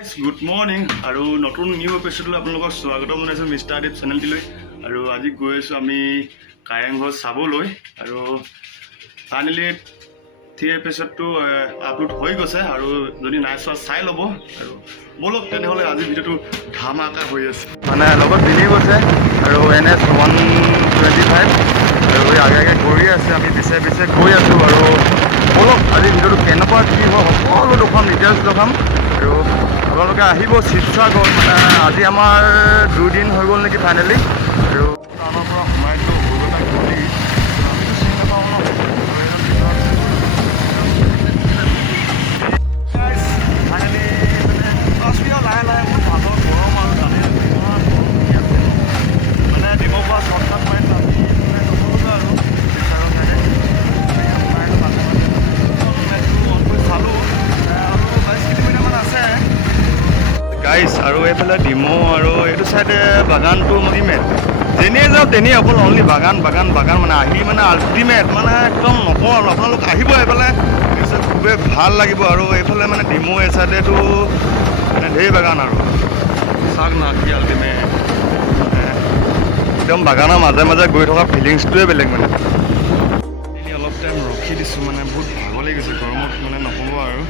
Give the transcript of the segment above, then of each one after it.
Good morning আৰু নতুন new এপিসোডলৈ আপোনালোকক স্বাগতম জনাইছোঁ মিষ্টাৰ ৰিডিপ চেনেলটিলৈ। আৰু আজি গৈ আছোঁ আমি কাৰেংঘৰ চাবলৈ আৰু ফাইনেলি 3 এপিসোডটো আপলোড হৈ গৈছে আৰু যদি নাই চোৱা চাই ল'ব। আৰু বলক তেনেহ'লে আজি ভিডিঅ'টো ধামাকা হৈ আছে, মানে লগত দিনেই গৈছে আৰু NH 125 আৰু আগে আগে গৈ আছে, আমি পিছে পিছে গৈ আছোঁ। আৰু বলক আজি ভিডিঅ'টো কেনেকুৱা কি হয় সকলো দেখাম, ডিটেইলছ দেখাম। আৰু আপোনালোকে আহিব শিৱসাগৰ, মানে আজি আমাৰ 2 দিন হৈ গ'ল নেকি ফাইনেলি। আৰু টাউনৰ পৰা সোমাই দিলোঁ গৰুটা খুলি, আমিতো চিনি নাপাওঁ ন। ফাইনেলি মানে লাহে লাহে ভাতৰ গৰম আৰু জানে ইমান গৰম দি আছে, মানে ডিমৰ পৰা চৰ্টকাট মাৰি আমি মানে নকৰোঁগৈ আৰু শিৱসাগৰ চাইডে সোমাই মাজে মাজে অন কৰি চালোঁ আৰু 22 কিলোমিটাৰমান আছে গাইছ। আৰু এইফালে ডিমৌ আৰু এইটো চাইডে বাগানটো মহিমেট, যেনেই যাওঁ তেনেই অকল অনলি বাগান বাগান বাগান, মানে আহি মানে আল্টিমেট, মানে একদম নকওঁ আৰু আপোনালোক আহিব এইফালে, নিশ্চয় খুবেই ভাল লাগিব। আৰু এইফালে মানে ডিমৌ এই চাইডেতো মানে ঢেৰ বাগান আৰু চাওক না কি আল্টিমেট, একদম বাগানৰ মাজে মাজে গৈ থকা ফিলিংছটোৱে বেলেগ। মানে অলপ টাইম ৰখি দিছোঁ, মানে বহুত ভাগৰ লাগি গৈছে গৰমত, মানে নক'ব আৰু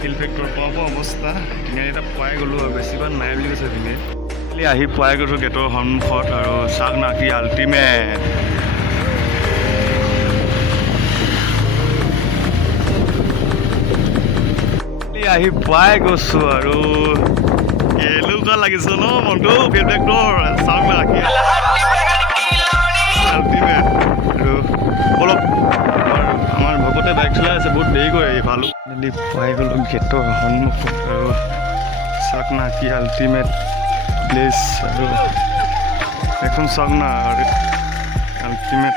ফিল ফেক্টৰ পোৱা অৱস্থা তিনিআলিটা পাই গ'লোঁ আৰু বেছিভাগ নাই বুলি কৈছে তিনিআলি আহি পাই গ'লোঁ গেটৰ সন্মুখত। আৰু চাওক না কি আল্টিমেট, আহি পাই গৈছোঁ আৰু কেনেকুৱা লাগিছে ন মনটো, ফিল ফেক্টৰ চাওক না কি আল্টিমেট। আৰু অলপ আমাৰ ভকতে বাইক চলাই আছে, বহুত দেৰি কৰি আহি পালোঁ, পাই গ'লোঁ গেটৰ সন্মুখত। আৰু চাওক না কি আল্টিমেট প্লেচ, আৰু এখন চাওক না আল্টিমেট।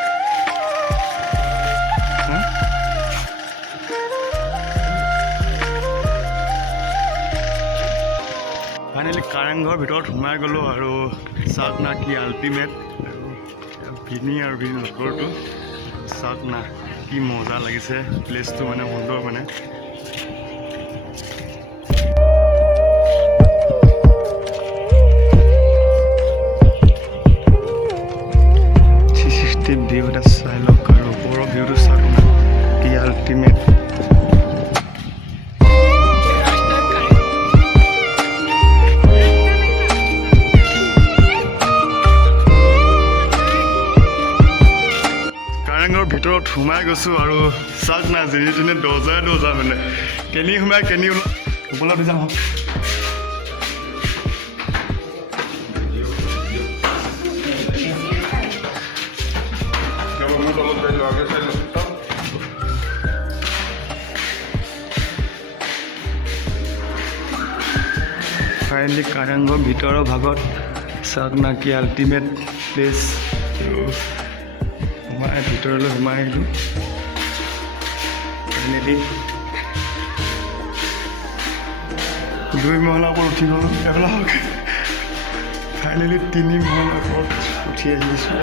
ফাইনেলি কাৰেংঘৰ ভিতৰত সোমাই গ'লোঁ আৰু চাওক না কি আল্টিমেট। আৰু ভিনি আৰু ভিনি লগৰটো চাওক না কি মজা লাগিছে প্লেচটো, মানে সুন্দৰ। মানে ভিউ এটা চাই লওক আৰু ওপৰৰ ভিউটো চাওক না কি আল্টিমেট। কাৰেংঘৰ ভিতৰত সোমাই গৈছোঁ আৰু চাওক না যেনে তেনে দৰ্জা মানে কেনি সোমাই কেনি ওলাই ওপৰলৈ যাম। ফাইনেলি কাৰেংঘৰ ভিতৰৰ ভাগত চাওক না কি আল্টিমেট প্লেচ। সোমাই ভিতৰলৈ সোমাই আহিলোঁ ফাইনেলি 2 মহলাৰ ওপৰত উঠি গ'লোঁ। এইবিলাক ফাইনেলি 3 মহলাৰ ওপৰত উঠি আহিছোঁ,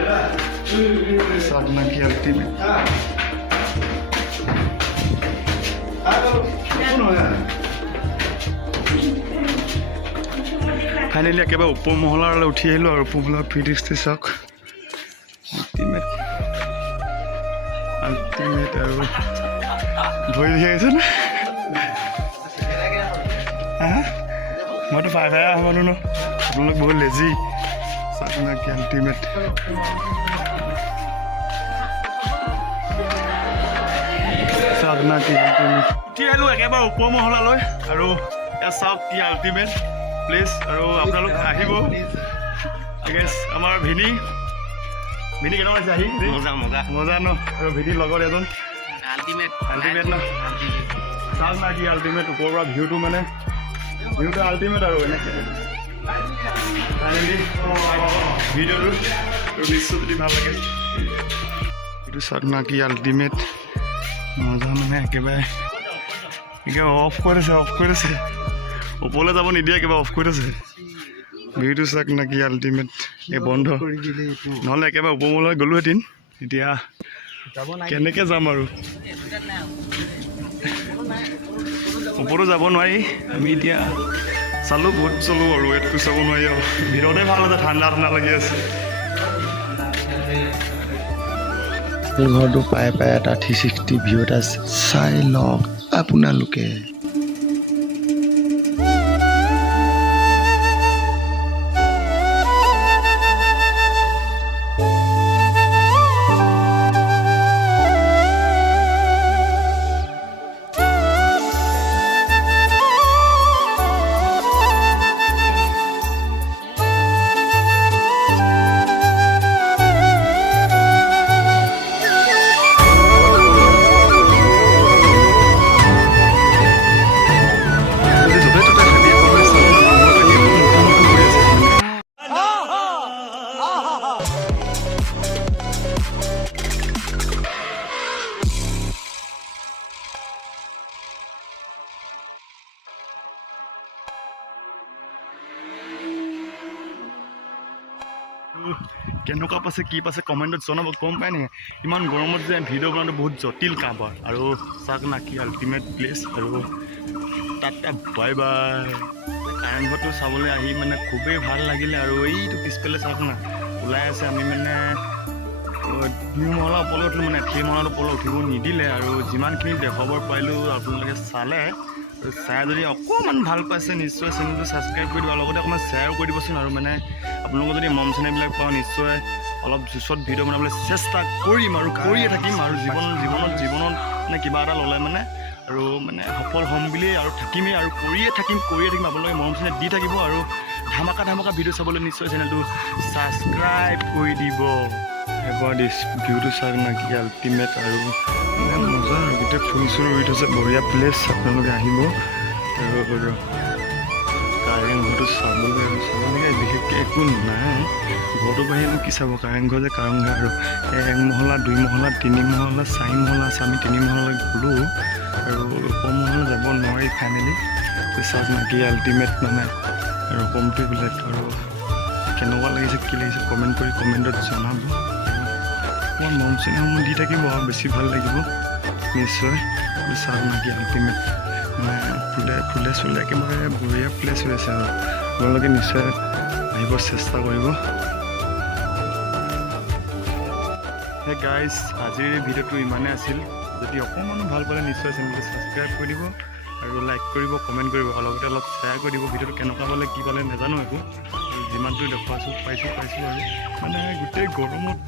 চাওক না কি আল্টিমেট। ফাইনেলি একেবাৰে ওপৰ মহলালৈ উঠি আহিলোঁ আৰু ওপৰ মহলাৰ ফিটিক্সটো চাওক আল্টিমেট আল্টিমেট। আৰু ভৰি দেখি আহিছে নে? মইতো ফাই আহোঁ মানুহ ন, আপোনালোক বহুত লেজি। চাওক না কি আল্টিমেট, চাওক না কি আল্টিমেট। উঠি আহিলোঁ একেবাৰে ওপৰ মহলালৈ আৰু ইয়াত চাওক কি আল্টিমেট প্লেচ। আৰু আপোনালোক আহিব। আমাৰ ভিনি কেনেকুৱা আছে আহি? মজা ন। আৰু ভিনিৰ লগত এজন আল্টিমেট ন, চাওক না কি আল্টিমেট। ওপৰৰ পৰা ভিউটো মানে ভিউটো আল্টিমেট আৰু এনেকৈ ফাইনেলি ভিডিঅ'টো নিশ্চয় যদি ভাল লাগে এইটো চাওক না কি আল্টিমেট মজা, মানে একেবাৰে অফ কৰি দিছে ওপৰলৈ যাব নিদিয়ে, একেবাৰে অফ কৰি দিছে। ভিউটো চাওক না কি আল্টিমেট। এই বন্ধ নহ'লে একেবাৰে ওপৰমূললৈ গ'লোহেঁতেন, এতিয়া কেনেকৈ যাম আৰু। ওপৰতো যাব নোৱাৰি আমি এতিয়া চালোঁ বহুত চলোঁ আৰু ৱেটটো চাব নোৱাৰি আৰু ভিতৰতে ভাল আছে ঠাণ্ডা ঠাণ্ডা লাগি আছে ঘৰটো পাই এটা 360 ভিউ এটা চাই লওক আপোনালোকে কেনেকুৱা পাইছে কি পাইছে কমেণ্টত জনাব গম পায় নাই ইমান গৰমত যে ভিডিঅ' বনাওঁতে বহুত জটিল কাম হয় আৰু চাওক না কি আল্টিমেট প্লেচ আৰু তাত বাই বাই কাৰেংঘৰটো চাবলৈ আহি মানে খুবেই ভাল লাগিলে আৰু এইটো পিছফালে চাওক না ওলাই আছে আমি মানে 2 মহলা ওপৰলৈ উঠিলোঁ মানে 3 মহলাৰ ওপৰলৈ উঠিব নিদিলে আৰু যিমানখিনি দেখাব পাৰিলোঁ আপোনালোকে চালে চাই যদি অকণমান ভাল পাইছে নিশ্চয় চেনেলটো ছাবস্ক্ৰাইব কৰি দিব লগতে অকণমান শ্বেয়াৰো কৰি দিবচোন আৰু মানে আপোনালোকৰ যদি মৰম চেনেলবিলাক পাওঁ নিশ্চয় অলপ জোচত ভিডিঅ' বনাবলৈ চেষ্টা কৰিম আৰু কৰিয়ে থাকিম আৰু জীৱনত মানে কিবা এটা ল'লে মানে আৰু মানে সফল হ'ম বুলিয়েই আৰু থাকিমেই আৰু কৰিয়ে থাকিম আপোনালোকে মৰম চেনেল দি থাকিব আৰু ধামাকা ভিডিঅ' চাবলৈ নিশ্চয় চেনেলটো ছাবস্ক্ৰাইব কৰি দিব এবাৰ দিছ ভিউটো চাওক না কি আল্টিমেট আৰু মানে মজা আৰু গোটেই ফুল চুল ৰুই থৈছে বঢ়িয়া প্লেচ আপোনালোকে আহিব আৰু কাৰেংঘৰটো চাবলৈ বিশেষকৈ একো নাই ঘৰটোৰ বাহিৰে কি চাব কাৰেংঘৰ যে কাৰেংঘৰ আৰু 1 মহলা 2 মহলা 3 মহলা 4 মহলা আছে আমি 3 মহলালৈ গ'লোঁ আৰু ওপৰ মহলা যাব নোৱাৰি ফাইনেলি চাওক না কি আল্টিমেট মানে আৰু কমটো বেলেগ আৰু কেনেকুৱা লাগিছে কি লাগিছে কমেণ্ট কৰি কমেণ্টত জনাব অকণমান মৰম চেনেহসমূহ দি থাকিব আৰু বেছি ভাল লাগিব নিশ্চয় চাওক না কি আল্টিমেট মানে ফুলে চুলে একেবাৰে বঢ়িয়া প্লেচ হৈ আছে আৰু আপোনালোকে নিশ্চয় আহিব চেষ্টা কৰিব হে গাইজ আজিৰ ভিডিঅ'টো ইমানেই আছিল যদি অকণমানো ভাল পালে নিশ্চয় চেনেলটো ছাবস্ক্ৰাইব কৰি দিব আৰু লাইক কৰিব কমেণ্ট কৰিব আৰু লগতে অলপ শ্বেয়াৰ কৰি দিব ভিডিঅ'টো কেনেকুৱা পালে কি পালে নাজানো একো যিমানটো দেখুৱাইছোঁ পাইছোঁ আৰু মানে গোটেই গৰমত